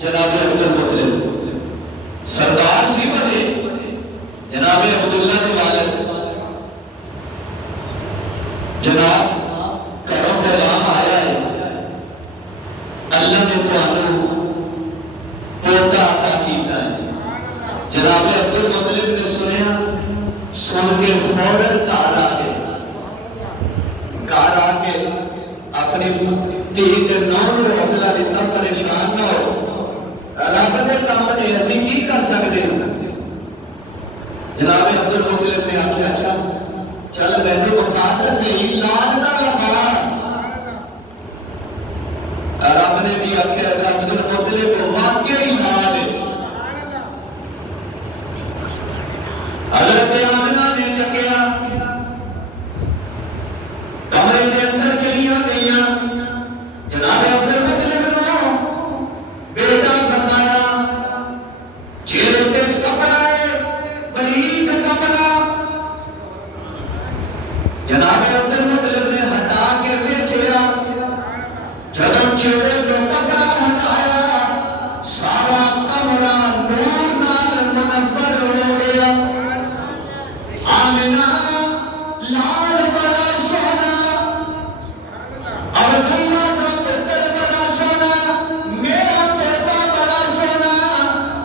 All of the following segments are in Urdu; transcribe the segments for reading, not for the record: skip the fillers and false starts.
جناب عبد المطلب سردار سی بڑے جناب عبداللہ کے والد جناب کرم پیغام آیا ہے اللہ نے تمہیں پوتا عطا کیتا ہے. جناب عبد المطلب نے سنیا سن کے فوراً گھر آ کے اپنی دھی کے نام کو حوصلہ دیتا پریشان نہ ہو رب کے کام نے اسی کی کر سکتے ہیں. جناب عبد المطلب نے آخیا اچھا چل مینو وفا دسی لال کا وفا. رب نے بھی آخیا عبد المطلب واقعی لال ہے. حضرت آمنہ نے چکیا کمرے کے اندر چلیاں گئیاں. جناب عبد المطلب نے بیٹا بتایا چہرے پہ کپڑا ہے باریک کپڑا. جناب عبد المطلب نے ہٹا کے دیکھا جب چہرے پہ کپڑا ہٹایا سارا کمرہ نور نال منور ہو گیا. آمنہ لال بڑا سونا عبداللہ کا پتر بڑا سونا میرا بیٹا بڑا سونا.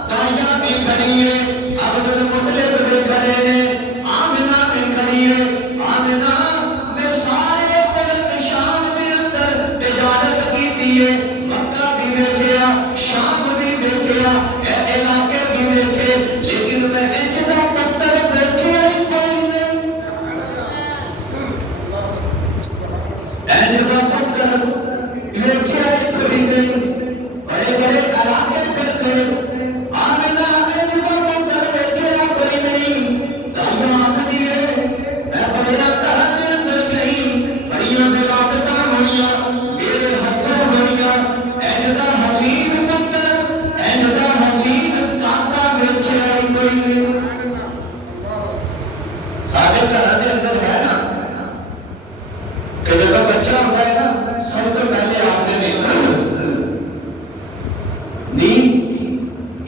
دائیاں بھی کھڑی ہے عبد المطلب بھی کھڑے ہیں آمنہ بھی کھڑی ہے. آمنہ میں سارے ملک شام کے اندر تجارت کی دیئے مکہ بھی دیکھیا شام بھی دیکھیا علاقے بھی دیکھے لیکن میں اتنا پتر دیکھے ہی کوئی نہیں. ایجا پتر دیکھے ہی کوئی نہیں. بڑے بڑے علاقے کر لے آمنہ ایجا پتر دیکھے ہی کوئی نہیں. دائیاں آنکھ دیئے میں بڑیا طرح کے اندر گئی بڑیاں ملادتاں ہوئیاں میرے ہاتھوں ہوئیاں. ایجا حسین پتر ایجا حسین داتا دیکھے ہی کوئی نہیں. سارے گھر کے اندر ہے نا کہ جب بچہ ہوتا ہے نا سب تو پہلے آتے نہیں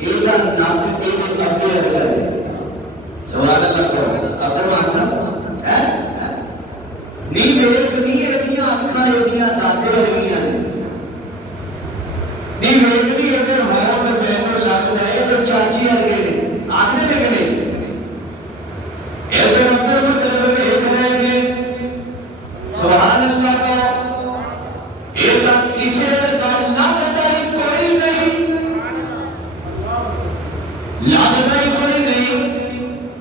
یہ نک یہ ابے ہو جائے. سوال اللہ کرو اگر مانسا نہیں ویک نہیں یہ اکھاں یہ دادے ورگیاں نے نہیں ویک نہیں یہ ہون مینو لگتا ہے یہ چاچی ورگے نے آخر نے کہ نہیں یہ اندر مطلب ایک رہے گے. سبحان اللہ کا ایک کسی کا لگتا ہی کوئی نہیں لگتا ہی کوئی نہیں.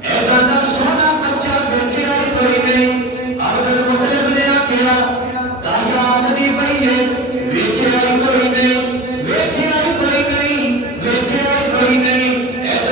ایک سونا بچہ دیکھا ہی کوئی نہیں. عبد المطلب نے آخیا دائیاں آخری پئی ہے ویکھیا ہی کوئی نہیں ویکھیا ہی کوئی نہیں ویکھیا ہی کوئی نہیں. ایک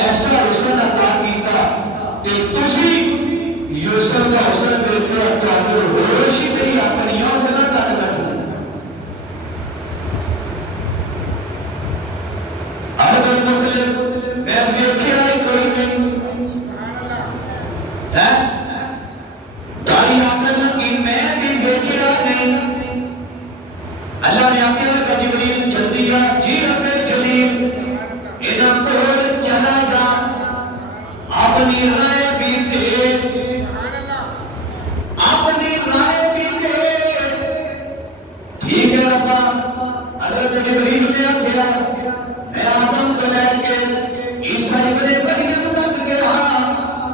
ایسا حسن عطا کیتا کہ تسی یوسف کا حسن دیکھو تو ہوش ہی نہیں اپنی گلا تک لگی عبد المطلب میں دیکھا ہی کوئی نہیں ہے دائی آخر لگی میں بھی دیکھا نہیں اللہ نے آخیا جبریل جلدی آ جی رب جلیل انہاں کول چلا جا اپنی رائے بھی دے اپنی رائے بھی دے ٹھیک ہے ربا حضرت جبریل نے آخیا میں آدم کو لے کے عیسیٰ ابن مریم تک گیا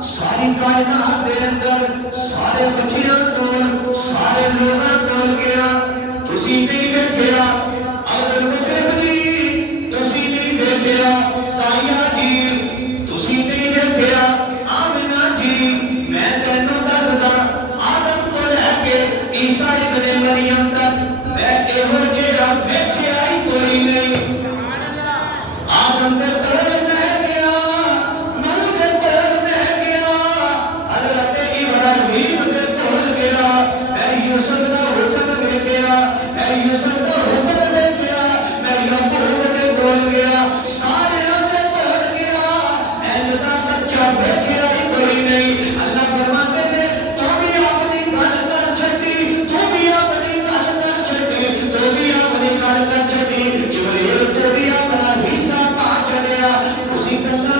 ساری کائنات دے اندر سارے بچیاں کول سارے لوگاں کول گیا تسی نہیں دیکھیا عبد المطلب جی تسی نہیں دیکھیا تائیا جی تسی نہیں دیکھیا آمنہ جی میں تینوں دسدا آدم تو لے کے عیسیٰ ابن مریم تک میں ایہو جہا ویکھیا ہی کوئی نہیں آدم دے کول میں گیا نوح دے کول میں گیا حضرت ابراہیم دے کول گیا میں یوسف دا حسن ویکھیا میں یوسف دا حسن ویکھیا میں یعقوب دے کول گیا سارے دے کول گیا اینج دا بچہ ویکھیا ہی کوئی نہیں اللہ فرماتے نے تو بھی اپنی گل کر چھڈی تو بھی اپنی گل کر چھڈی تو بھی اپنی گل کر چھڈی جبریل تو بھی اپنا حصہ پا چھڈیا اسی گلا